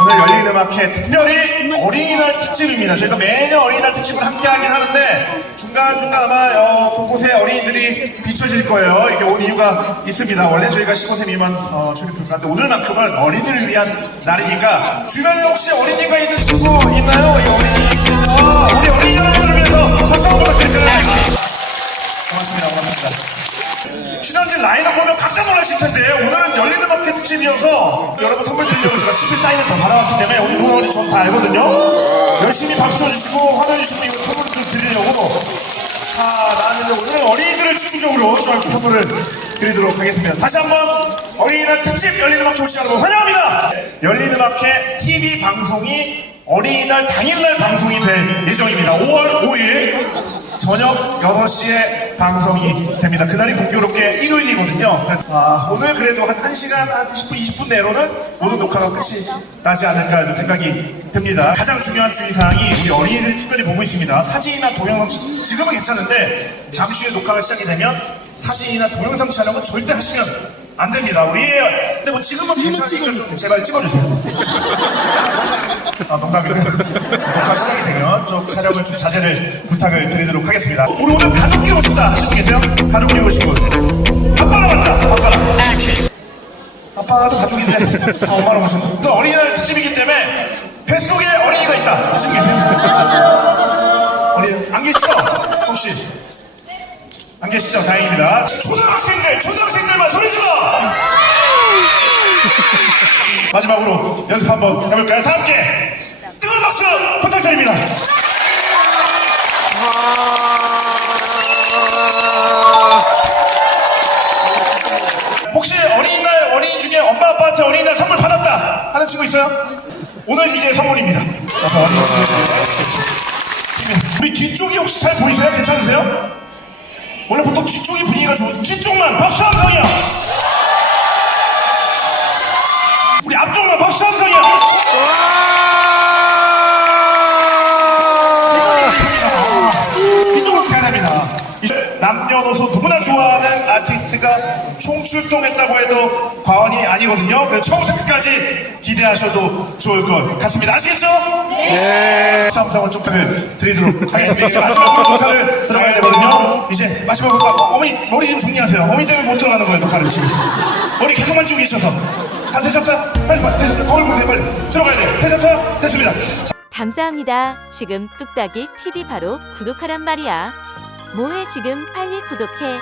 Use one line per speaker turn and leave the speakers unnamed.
오늘 열린 음악회 특별히 어린이날 특집입니다. 저희가 매년 어린이날 특집을 함께 하긴 하는데 중간중간 아마 어, 곳곳에 어린이들이 비춰질 거예요. 이게 온 이유가 있습니다. 원래 저희가 15세 미만 어, 출입 불가인데 오늘만큼은 어린이를 위한 날이니까 주변에 혹시 어린이가 있는 친구 있나요? 이 어린이 아, 우리 어린이 여러분들을 위해서 박수 한번 부탁드릴까요? 고맙습니다. 고맙습니다. 신현진 라인업 보면 깜짝 놀라실 텐데 오늘은 열린 음악회 특집이어서 여러분 선물 드리려고 제가 친필 사인을 다 받아왔기 때문에 오늘 누가 오는지 저는 다 알거든요. 열심히 박수 쳐주시고 환호해 주시면 이거 선물 좀 드리려고. 아 나왔는데 오늘은 어린이들을 집중적으로 저희 선물을 드리도록 하겠습니다. 다시 한번 어린이날 특집 열린 음악회 오신 여러분 환영합니다. 열린 음악회 TV 방송이 어린이날 당일날 방송이 될 예정입니다 5월 5일 저녁 6시에 방송이 됩니다. 그날이 공교롭게 일요일이거든요. 아, 오늘 그래도 한 1시간, 한 10분, 20분 내로는 모든 녹화가 끝이 나지 않을까 이런 생각이 듭니다. 가장 중요한 주의사항이 우리 어린이들이 특별히 보고 있습니다. 사진이나 동영상, 치- 지금은 괜찮은데 잠시 후에 녹화가 시작이 되면 사진이나 동영상 촬영은 절대 하시면 안 됩니다. 우리 근데 뭐 지금은 괜찮으니까 좀 제발 찍어주세요. 아, 농담이고요. 녹화 시작이 되면 좀 촬영을 좀 자제를 부탁을 드리도록 하겠습니다. 우리 오늘 가족끼리 오신다 하신 분 계세요? 가족끼리 오신 분. 아빠랑 왔다, 아빠랑. 아빠도 가족인데 다 엄마랑 오신 분. 또 어린이날 특집이기 때문에 뱃속에 어린이가 있다 하신 분 계세요? 어린, 안 계시죠? 혹시? 안 계시죠? 다행입니다. 초등학생들, 초등학생들만 소리 질러! 마지막으로 연습 한번 해볼까요? 다 함께 뜨거운 박수 부탁드립니다. 혹시 어린이날 어린이 중에 엄마 아빠한테 어린이날 선물 받았다 하는 친구 있어요? 오늘 이게 선물입니다. 어린이 친구. 우리 뒤쪽이 혹시 잘 보이세요? 괜찮으세요? 보통 뒤쪽이 분위기가 좋은 뒤쪽만 박수 함성이요. 우리 앞쪽만 박수 함성이요. 이쪽으로 가야 됩니다. 이제 남녀노소 누구나 좋아하는 아티스트가 총출동했다고 해도 과언이 아니거든요. 그래서 처음부터 끝까지 기대하셔도 좋을 것 같습니다. 아시겠죠? 네. 삼성을 좀 드리도록 하겠습니다. 이제 마지막으로 녹화를 들어가야 되거든요. 이제 마지막으로 어, 어머니 머리 좀 정리하세요. 어머니 때문에 못 들어가는 거예요, 녹화를 지금. 머리 계속 만지고 계셔서. 다 되셨어요? 빨리 빨리 되셨어요? 거울 보세요, 빨리. 들어가야 돼요. 되셨어요? 됐습니다.
감사합니다. 지금 뚝딱이 PD 바로 구독하란 말이야. 뭐해 지금 빨리 구독해.